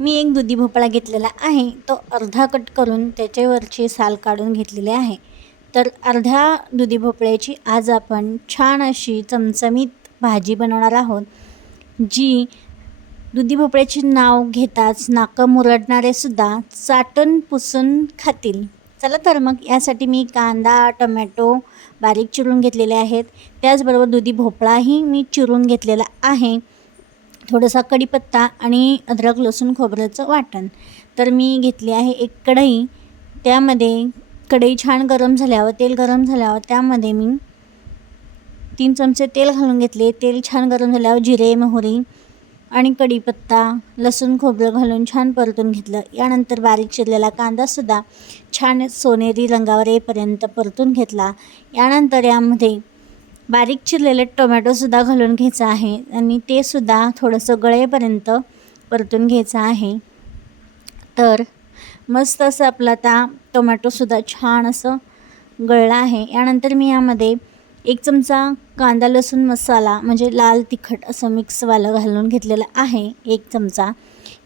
मी एक दुधी भोपळा घेतलेला आहे. तो अर्धा कट करून त्याच्यावरची साल काढून घेतलेली आहे. तर अर्ध्या दुधी भोपळ्याची आज आपण छान अशी चमचमीत भाजी बनवणार आहोत जी दुधी भोपळ्याचे नाव घेताच नाकं मुरडणारे सुद्धा चाटून पुसून खातील. चला तर मग यासाठी मी कांदा टमॅटो बारीक चिरून घेतलेले आहेत. त्याचबरोबर दुधी भोपळाही मी चिरून घेतलेला आहे. थोडासा कढीपत्ता आणि अद्रक लसूण खोबऱ्याचं वाटण. तर मी घेतली आहे एक कढई. त्यामध्ये कढई छान गरम झाल्यावर तेल गरम झाल्यावर त्यामध्ये मी तीन चमचे तेल घालून घेतले. तेल छान गरम झाल्यावर जिरे मोहरी आणि कढीपत्ता लसूण खोबरं घालून छान परतून घेतलं. यानंतर बारीक चिरलेला कांदासुद्धा छान सोनेरी रंगावर येईपर्यंत परतून घेतला. यानंतर यामध्ये बारीक चिरलेले टोमॅटोसुद्धा घालून घ्यायचं आहे. आणि ते सुद्धा थोडंसं गळेपर्यंत परतून घ्यायचं आहे. तर मस्त असं आपलं आता टोमॅटोसुद्धा छान असं गळलं आहे. यानंतर मी यामध्ये एक चमचा कांदा लसूण मसाला म्हणजे लाल तिखट असं मिक्सवालं घालून घेतलेलं आहे. एक चमचा.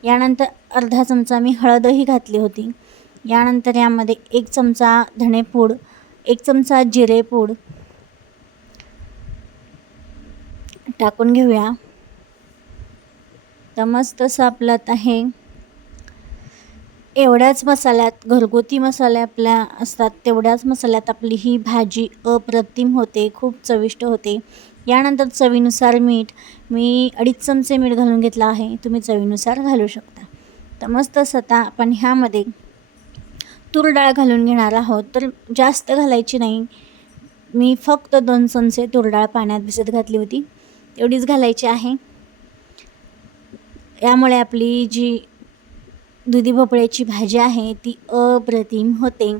यानंतर अर्धा चमचा मी हळदही घातली होती. यानंतर यामध्ये एक चमचा धणेपूड एक चमचा जिरेपूड टाकून घेऊया. तर मस्त असं आपलं आता हे एवढ्याच मसाल्यात घरगुती मसाले आपल्या असतात तेवढ्याच मसाल्यात आपली ही भाजी अप्रतिम होते खूप चविष्ट होते. यानंतर चवीनुसार मीठ मी अडीच चमचे मीठ घालून घेतलं आहे तुम्ही चवीनुसार घालू शकता. तर मस्त आता आपण ह्यामध्ये तूर डाळ घालून घेणार आहोत. तर जास्त घालायची नाही. मी फक्त दोन चमचे तूर डाळ पाण्यात भिजत घातली होती. एवढीच घालायची आहे. यामुळे आपली जी दुधी भोपळ्याची भाजी आहे ती अप्रतिम होते.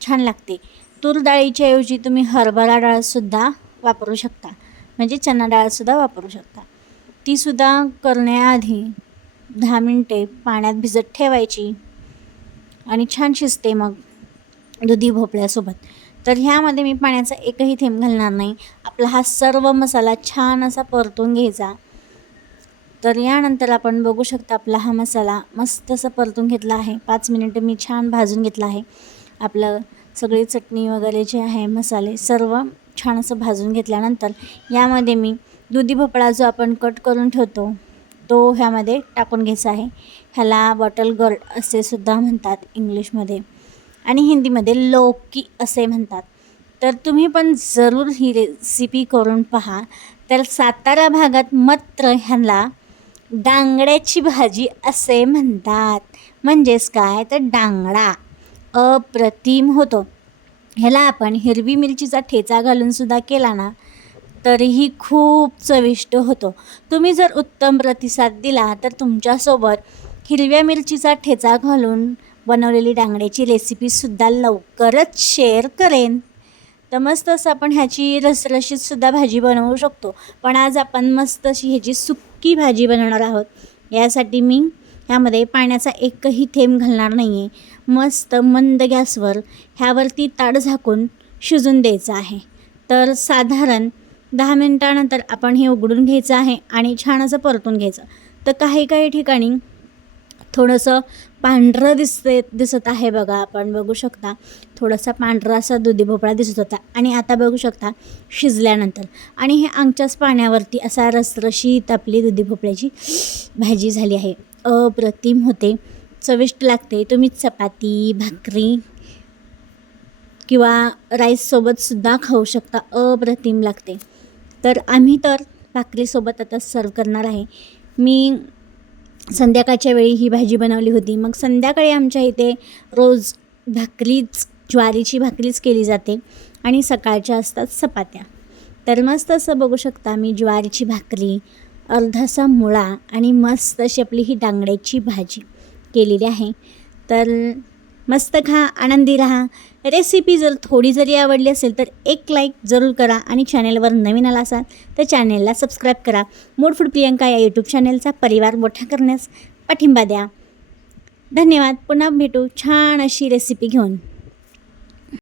छान लागते. तूर डाळीच्या ऐवजी तुम्ही हरभरा डाळसुद्धा वापरू शकता. म्हणजे चना डाळसुद्धा वापरू शकता. तीसुद्धा करण्याआधी दहा मिनटे पाण्यात भिजत ठेवायची आणि छान शिजते मग दुधी भोपळ्यासोबत. तर ह्यामध्ये मी पाण्याचा एकही थेंब घालणार नाही. आपला हा सर्व मसाला छान असा परतून घ्यायचा. तर यानंतर आपण बघू शकता आपला हा मसाला मस्त असा परतून घेतला आहे. पाच मिनिटं मी छान भाजून घेतला आहे. आपलं सगळी चटणी वगैरे जे आहे मसाले सर्व छान असं भाजून घेतल्यानंतर यामध्ये मी दुधी भोपळा जो आपण कट करून ठेवतो तो ह्यामध्ये टाकून घ्यायचा आहे. ह्याला बॉटल गर्ड असे सुद्धा म्हणतात इंग्लिशमध्ये. आणि हिंदीमध्ये लौकी असे म्हणतात. तर तुम्ही पण जरूर ही रेसिपी करून पहा. तर सातारा भागात मात्र ह्याला डांगड्याची भाजी असे म्हणतात. म्हणजेच काय? तर डांगडा अप्रतिम होतो. ह्याला आपण हिरवी मिरचीचा ठेचा घालूनसुद्धा केला ना तरीही खूप चविष्ट होतो. तुम्ही जर उत्तम प्रतिसाद दिला तर तुमच्यासोबत हिरव्या मिरचीचा ठेचा घालून बनवलेली डांगड्याची रेसिपीसुद्धा लवकरच शेअर करेन. तर मस्त असं आपण ह्याची रसरशीतसुद्धा भाजी बनवू शकतो. पण आज आपण मस्त अशी ह्याची सुक्की भाजी बनवणार आहोत. यासाठी मी ह्यामध्ये पाण्याचा एकही थेंब घालणार नाही आहे मस्त मंद गॅसवर ह्यावरती ताड झाकून शिजून द्यायचं आहे. तर साधारण दहा मिनटानंतर आपण हे उघडून घ्यायचं आहे आणि छान असं परतून घ्यायचं. तर काही काही ठिकाणी थोडंसं पांढरं दिसते दिसत आहे बघा आपण बघू शकता. थोडासा पांढरा असा दुधी भोपळा दिसत होता. आणि आता बघू शकता शिजल्यानंतर. आणि हे आमच्याच पाण्यावरती असा रसरशीत आपली दुधी भोपळ्याची भाजी झाली आहे. अप्रतिम होते. चविष्ट लागते. तुम्ही चपाती भाकरी किंवा राईससोबतसुद्धा खाऊ शकता. अप्रतिम लागते. तर आम्ही तर भाकरीसोबत आता सर्व करणार आहे. मी संध्याकाळच्या वेळी ही भाजी बनवली होती. मग संध्याकाळी आमच्या इथे रोज भाकरीच ज्वारीची भाकरीच केली जाते आणि सकाळच्या असतात चपात्या. तर मस्त असं बघू शकता मी ज्वारीची भाकरी अर्धासा मुळा आणि मस्त अशी आपली ही डांगड्याची भाजी केलेली आहे. तर मस्त खा आनंदी राहा. रेसिपी जर थोडी जरी आवडली असेल तर एक लाईक जरूर करा आणि चॅनेलवर नवीन आला असाल तर चॅनेलला सबस्क्राईब करा. मूड फूड प्रियंका या यूट्यूब चॅनेलचा परिवार मोठा करण्यास पाठिंबा द्या. धन्यवाद. पुन्हा भेटू छान अशी रेसिपी घेऊन.